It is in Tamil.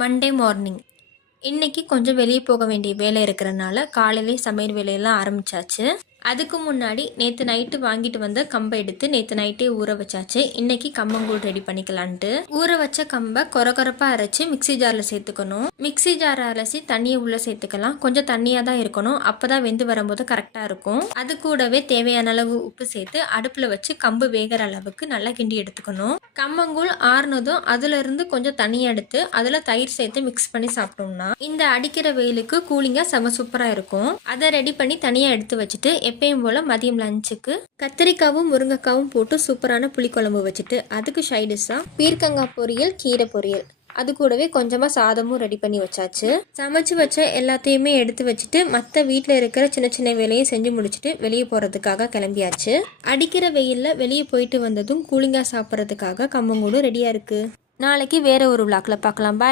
Monday morning. இன்னைக்கு கொஞ்சம் வெளியே போக வேண்டிய வேலை இருக்கிறனால காலையிலே சமையல் வேலையெல்லாம் ஆரம்பிச்சாச்சு. அதுக்கு முன்னாடி நேற்று நைட்டு வாங்கிட்டு வந்த கம்பை எடுத்து நேற்று நைட்டே ஊற வச்சாச்சு. இன்னைக்கு கம்பங்கூழ் ரெடி பண்ணிக்கலான்ட்டு ஊற வச்ச கம்பை கொரகொரப்பாக அரைச்சி மிக்சி ஜாரில் சேர்த்துக்கணும். மிக்சி ஜாரை அலசி தண்ணியை உள்ளே சேர்த்துக்கலாம். கொஞ்சம் தண்ணியாக தான் இருக்கணும், அப்போ தான் வெந்து வரும்போது கரெக்டாக இருக்கும். அது கூடவே தேவையான அளவு உப்பு சேர்த்து அடுப்பில் வச்சு கம்பு வேகிற அளவுக்கு நல்லா கிண்டி எடுத்துக்கணும். கம்பங்கூழ் ஆறுனதும் அதுலேருந்து கொஞ்சம் தண்ணியை எடுத்து அதில் தயிர் சேர்த்து மிக்ஸ் பண்ணி சாப்பிட்டோம்னா இந்த அடிக்கிற வெயிலுக்கு கூலிங்காக செம சூப்பராக இருக்கும். அதை ரெடி பண்ணி தனியாக எடுத்து வச்சுட்டு எப்பயும் போல் மதியம் லஞ்சுக்கு கத்திரிக்காவும் முருங்கைக்காவும் போட்டு சூப்பரான புளிக்குழம்பு வச்சுட்டு அதுக்கு சைடிஷாக பீர்க்கங்காய் பொரியல், கீரை பொரியல், அது கூடவே கொஞ்சமாக சாதமும் ரெடி பண்ணி வச்சாச்சு. சமைச்சு வச்ச எல்லாத்தையுமே எடுத்து வச்சுட்டு மற்ற வீட்டில் இருக்கிற சின்ன சின்ன வேலையை செஞ்சு முடிச்சுட்டு வெளியே போகிறதுக்காக கிளம்பியாச்சு. அடிக்கிற வெயிலில் வெளியே போயிட்டு வந்ததும் கூலிங்காக சாப்பிட்றதுக்காக கம்பங்கூடும் ரெடியாக இருக்குது. நாளைக்கு வேற ஒரு விளாக்ல பார்க்கலாம். பாய்.